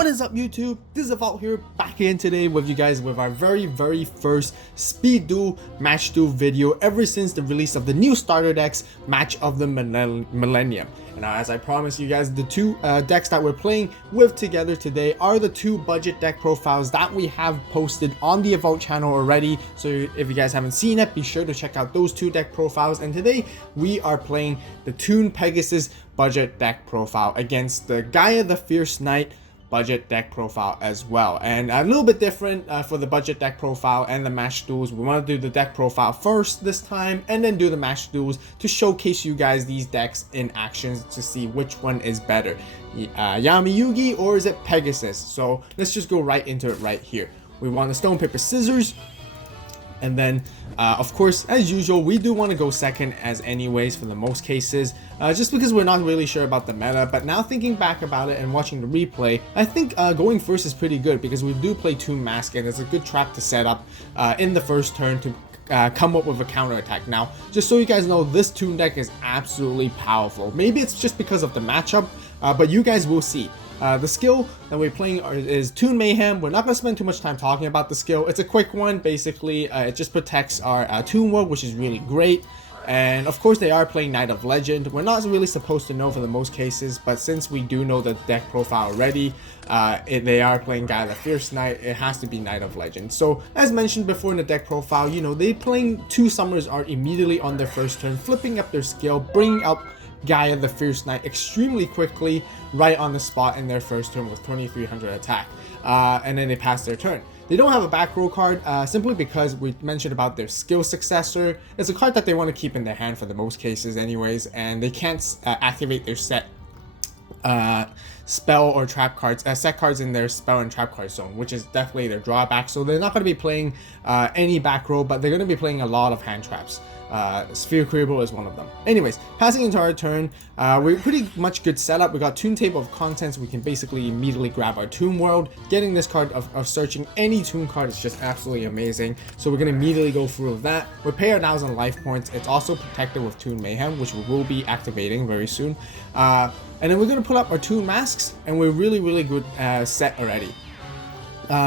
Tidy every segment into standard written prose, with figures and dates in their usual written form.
What is up, YouTube? This is AVAULT here, back again today with you guys with our very first speed duel match duel video ever since the release of the new starter decks Match of the Millennium. And as I promised you guys, the two decks that we're playing with together today are the two budget deck profiles that we have posted on the AVAULT channel already. So if you guys haven't seen it, be sure to check out those two deck profiles. And today we are playing the Toon Pegasus budget deck profile against the Gaia the Fierce Knight budget deck profile as well. And a little bit different for the budget deck profile and the match duels. We want to do the deck profile first this time and then do the match duels to showcase you guys these decks in action to see which one is better, Yami Yugi or is it Pegasus. So let's just go right into it right here. We want the stone paper scissors, and then of course, as usual, we do want to go second as anyways for the most cases, just because we're not really sure about the meta. But now thinking back about it and watching the replay, I think going first is pretty good because we do play Toon Mask and it's a good trap to set up in the first turn to come up with a counter attack. Now, just so you guys know, this Toon deck is absolutely powerful. Maybe it's just because of the matchup, but you guys will see. The skill that we're playing is Toon Mayhem. We're not going to spend too much time talking about the skill. It's a quick one. Basically, it just protects our Toon World, which is really great. And of course, they are playing Knight of Legend. We're not really supposed to know for the most cases, but since we do know the deck profile already, they are playing Gaia the Fierce Knight, it has to be Knight of Legend. So as mentioned before in the deck profile, you know, they playing two Summoners Art immediately on their first turn, flipping up their skill, bringing up Gaia the Fierce Knight extremely quickly right on the spot in their first turn with 2300 attack, and then they pass their turn. They don't have a back row card simply because we mentioned about their skill successor. It's a card that they want to keep in their hand for the most cases anyways, and they can't activate their set spell or trap cards, set cards in their spell and trap card zone, which is definitely their drawback. So they're not going to be playing any back row, but they're going to be playing a lot of hand traps. Sphere Cerebral is one of them. Anyways, passing into our turn, we're pretty much good setup. We got Toon Table of Contents. We can basically immediately grab our Toon World. Getting this card of searching any Toon card is just absolutely amazing. So we're going to immediately go through with that. We pay our 1000 life points. It's also protected with Toon Mayhem, which we will be activating very soon. And then we're going to put up our Toon Masks, and we're really good set already.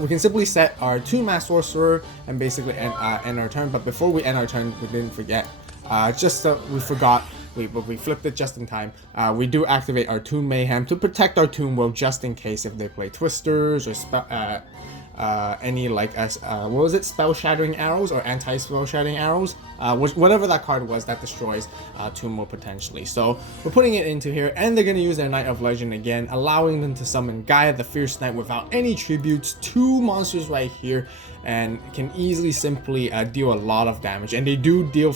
We can simply set our Toon Mask Sorcerer and basically end our turn. But before we end our turn, we didn't forget, we forgot, but we flipped it just in time. We do activate our Toon Mayhem to protect our Toon World just in case if they play Twisters or any like what was it, spell shattering arrows or anti-spell shattering arrows, whatever that card was that destroys Toon World potentially. So we're putting it into here, and they're going to use their Knight of Legend again, allowing them to summon Gaia the Fierce Knight without any tributes, two monsters right here, and can easily simply deal a lot of damage. And they do deal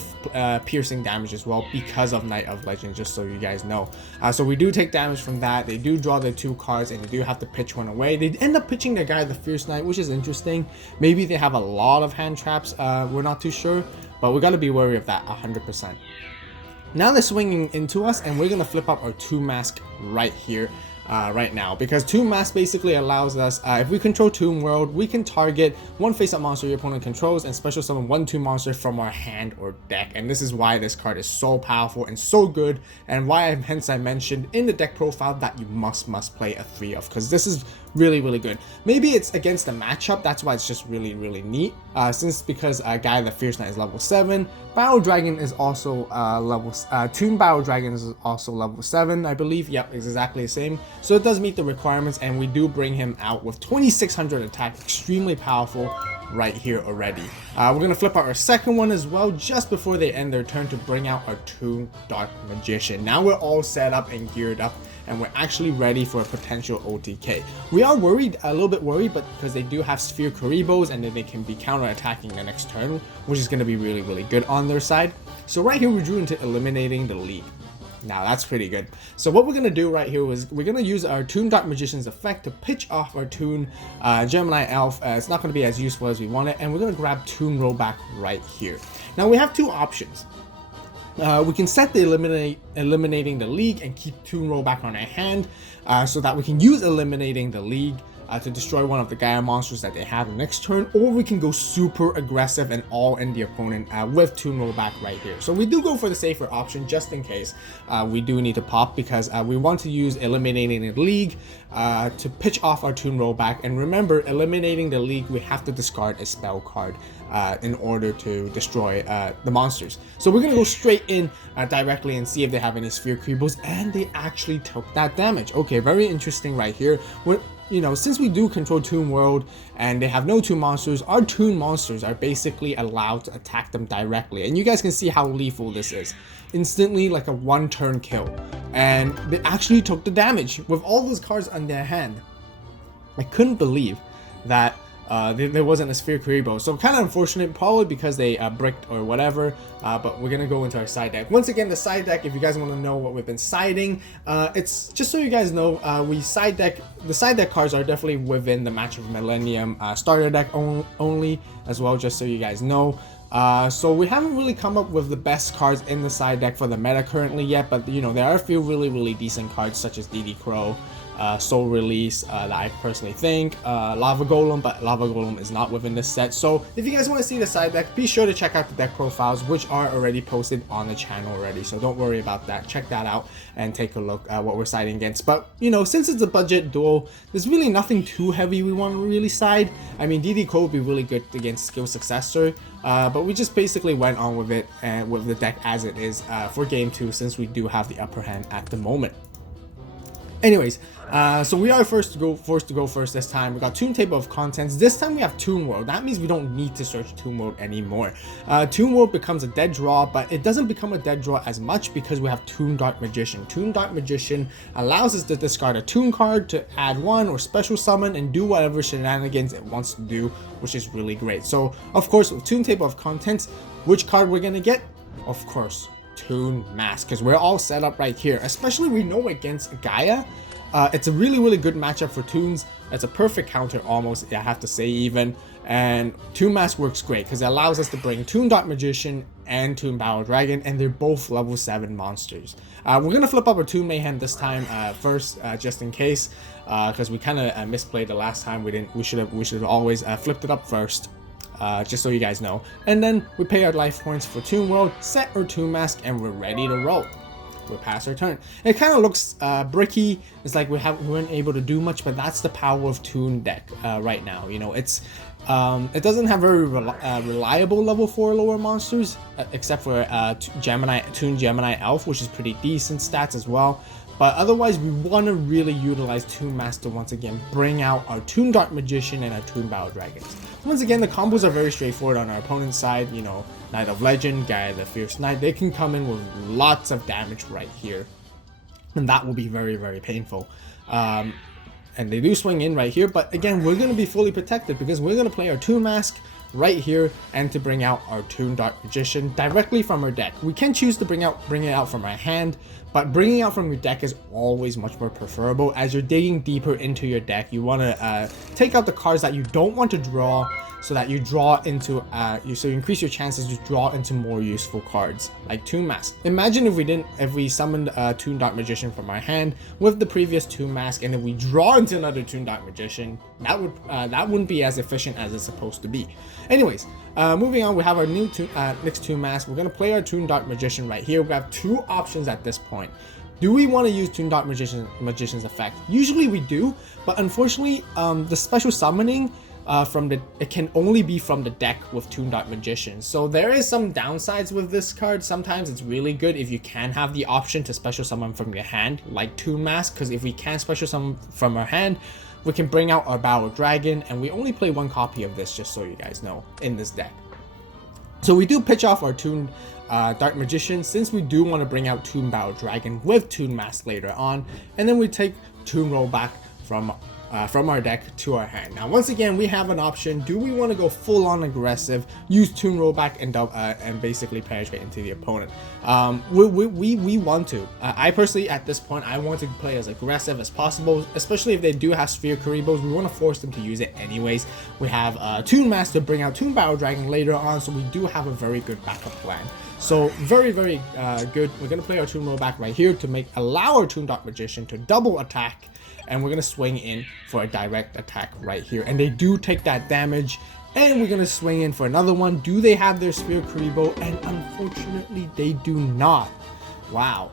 piercing damage as well because of Knight of Legend, just so you guys know. So we do take damage from that. They do draw their two cards, and they do have to pitch one away. They end up pitching their Gaia the Fierce Knight, which is interesting. Maybe they have a lot of hand traps, we're not too sure, but we got to be wary of that 100%. Now they're swinging into us, and we're going to flip up our Toon Mask right here. Right now, because Toon Mask basically allows us, if we control Toon World, we can target one face-up monster your opponent controls and special summon one Toon monster from our hand or deck. And this is why this card is so powerful and so good, and why I mentioned in the deck profile that you must play a 3 of, because this is really good. Maybe it's against the matchup, that's why it's just really neat, because Gaia the Fierce Knight is level 7, Battle Dragon is also Toon Battle Dragon is also level 7, I believe. Yep, it's exactly the same. So it does meet the requirements, and we do bring him out with 2600 attack, extremely powerful right here already. We're going to flip out our second one as well just before they end their turn to bring out our Toon Dark Magician. Now we're all set up and geared up, and we're actually ready for a potential OTK. We are worried, a little bit worried, but because they do have Sphere Cerebrals, and then they can be counter-attacking the next turn, which is going to be really good on their side. So right here we drew into eliminating the league. Now that's pretty good. So what we're going to do right here is we're going to use our Toon Dark Magician's effect to pitch off our Toon Gemini Elf. It's not going to be as useful as we want it, and we're going to grab Toon Rollback right here. Now we have two options. We can set the eliminating the league and keep Toon Rollback on our hand, so that we can use eliminating the league to destroy one of the Gaia monsters that they have the next turn, or we can go super aggressive and all in the opponent with Toon rollback right here. So we do go for the safer option just in case we do need to pop, because we want to use eliminating the league to pitch off our Toon rollback. And remember, eliminating the league, we have to discard a spell card in order to destroy the monsters. So we're gonna go straight in directly and see if they have any sphere creepos, and they actually took that damage. Okay, very interesting right here. You know, since we do control Toon World and they have no Toon monsters, our Toon monsters are basically allowed to attack them directly. And you guys can see how lethal this is. Instantly, like a 1-turn kill. And they actually took the damage with all those cards on their hand. I couldn't believe that there wasn't a sphere Kuribo. So kind of unfortunate, probably because they bricked or whatever, but we're gonna go into our side deck. Once again, the side deck, if you guys want to know what we've been siding, it's just so you guys know, we side deck, the side deck cards are definitely within the Match of Millennium starter deck only as well, just so you guys know. So we haven't really come up with the best cards in the side deck for the meta currently yet, but you know, there are a few really decent cards such as DD Crow, Soul Release that I personally think, Lava Golem, but Lava Golem is not within this set. So if you guys want to see the side deck, be sure to check out the deck profiles, which are already posted on the channel already, so don't worry about that. Check that out and take a look at what we're siding against. But you know, since it's a budget duel, there's really nothing too heavy we want to really side. I mean, DD Crow would be really good against Skill Successor, but we just basically went on with it and with the deck as it is for game 2, since we do have the upper hand at the moment. Anyways, so we are forced to go first this time. We got Toon Table of Contents. This time we have Toon World. That means we don't need to search Toon World anymore. Toon World becomes a dead draw, but it doesn't become a dead draw as much because we have Toon Dark Magician. Toon Dark Magician allows us to discard a Toon card to add one or special summon and do whatever shenanigans it wants to do, which is really great. So of course, with Toon Table of Contents, which card we're gonna get? Of course, Toon Mask, because we're all set up right here. Especially we know against Gaia, it's a really good matchup for Toons. It's a perfect counter almost, I have to say even. And Toon Mask works great because it allows us to bring Toon Dark Magician and Toon Battle Dragon, and they're both level 7 monsters. We're gonna flip up our Toon Mayhem this time first, just in case, because we kind of misplayed the last time. We should have always flipped it up first. Just so you guys know. And then we pay our life points for Toon World, set our Toon Mask, and we're ready to roll. We're past our turn. It kind of looks bricky. It's like we weren't able to do much, but that's the power of Toon deck right now. You know, it doesn't have very reliable level 4 lower monsters, except for Toon Gemini Elf, which is pretty decent stats as well. But otherwise, we want to really utilize Toon Mask to once again bring out our Toon Dark Magician and our Toon Battle Dragons. Once again, the combos are very straightforward on our opponent's side. You know, Knight of Legend, Gaia the Fierce Knight, they can come in with lots of damage right here. And that will be very painful. And they do swing in right here, but again, we're going to be fully protected because we're going to play our Toon Mask right here and to bring out our Toon Dark Magician directly from our deck. We can choose to bring it out from our hand, but bringing out from your deck is always much more preferable. As you're digging deeper into your deck, you want to take out the cards that you don't want to draw, so that you draw into so you increase your chances to draw into more useful cards like Toon Mask. Imagine if we summoned Toon Dark Magician from our hand with the previous Toon Mask, and if we draw into another Toon Dark Magician, that wouldn't be as efficient as it's supposed to be. Anyways, moving on, we have our new next Toon Mask. We're gonna play our Toon Dark Magician right here. We have two options at this point. Do we want to use Toon Dark Magician's effect? Usually we do, but unfortunately, the special summoning it can only be from the deck with Toon Dark Magician. So there is some downsides with this card. Sometimes it's really good if you can have the option to special summon from your hand, like Toon Mask, because if we can special summon from our hand, we can bring out our Battle Dragon, and we only play one copy of this, just so you guys know, in this deck. So we do pitch off our Toon Dark Magician, since we do want to bring out Toon Battle Dragon with Toon Mask later on, and then we take Toon Rollback from our deck to our hand. Now, once again, we have an option. Do we want to go full on aggressive, use Toon Rollback and basically penetrate into the opponent? We want to. I personally, at this point, I want to play as aggressive as possible, especially if they do have Sphere Kuribos. We want to force them to use it anyways. We have Toon Mask to bring out Toon Battle Dragon later on, so we do have a very good backup plan. So very good. We're gonna play our Toon rollback right here to allow our Toon Dark Magician to double attack, and we're gonna swing in for a direct attack right here, and they do take that damage. And we're gonna swing in for another one. Do they have their Sphere Kuribo? And unfortunately they do not. Wow,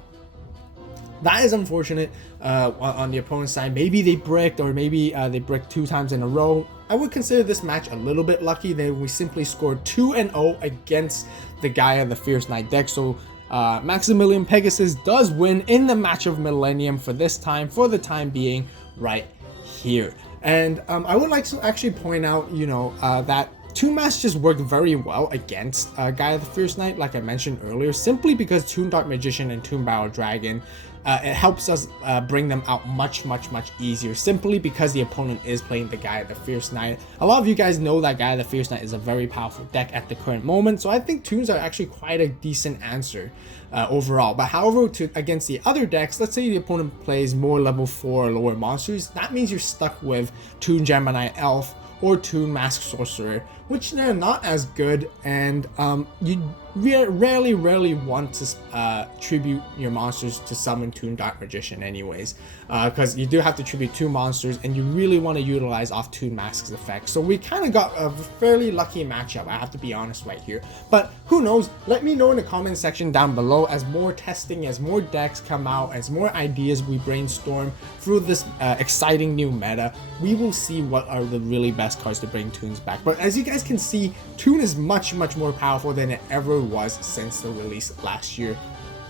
that is unfortunate on the opponent's side. Maybe they bricked, or maybe they bricked 2 times in a row. I would consider this match a little bit lucky that we simply scored 2-0 against the Gaia, the Fierce Knight deck. So Maximilian Pegasus does win in the match of Millennium for the time being right here. And I would like to actually point out, that Toon Mask just worked very well against Gaia the Fierce Knight, like I mentioned earlier, simply because Toon Dark Magician and Toon Battle Dragon, it helps us bring them out much easier, simply because the opponent is playing the Gaia the Fierce Knight. A lot of you guys know that Gaia the Fierce Knight is a very powerful deck at the current moment, so I think Toons are actually quite a decent answer overall. But however, against the other decks, let's say the opponent plays more level 4 or lower monsters, that means you're stuck with Toon Gemini Elf or Toon Mask Sorcerer, which they're not as good, and you rarely want to tribute your monsters to summon Toon Dark Magician anyways, because you do have to tribute 2 monsters, and you really want to utilize off Toon Mask's effect. So we kind of got a fairly lucky matchup, I have to be honest right here. But who knows? Let me know in the comment section down below, as more testing, as more decks come out, as more ideas we brainstorm through this exciting new meta, we will see what are the really best cards to bring Toons back. But as you guys can see, Toon is much more powerful than it ever was since the release last year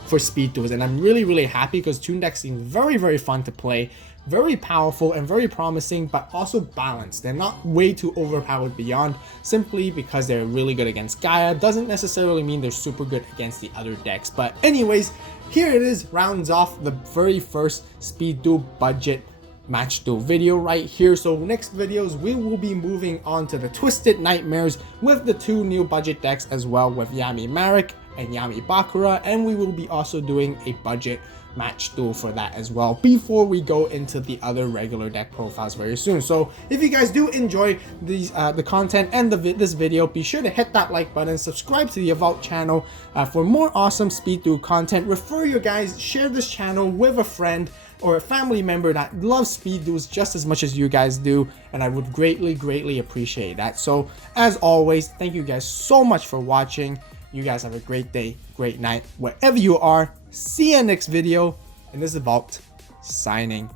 for Speed Duels, and I'm really happy because Toon decks seem very fun to play, very powerful and very promising, but also balanced. They're not way too overpowered beyond, simply because they're really good against Gaia doesn't necessarily mean they're super good against the other decks. But anyways, here it is, rounds off the very first Speed Duel budget match duel video right here. So next videos we will be moving on to the Twisted Nightmares with the 2 new budget decks as well, with Yami Marek and Yami Bakura, and we will be also doing a budget match duel for that as well before we go into the other regular deck profiles very soon. So if you guys do enjoy these the content and this video, be sure to hit that like button, subscribe to the AVAULT channel for more awesome Speed Duel content. Refer your guys, share this channel with a friend or a family member that loves Speed Duels just as much as you guys do, and I would greatly appreciate that. So as always, thank you guys so much for watching. You guys have a great day, great night, wherever you are. See you next video, and this is AVAULT signing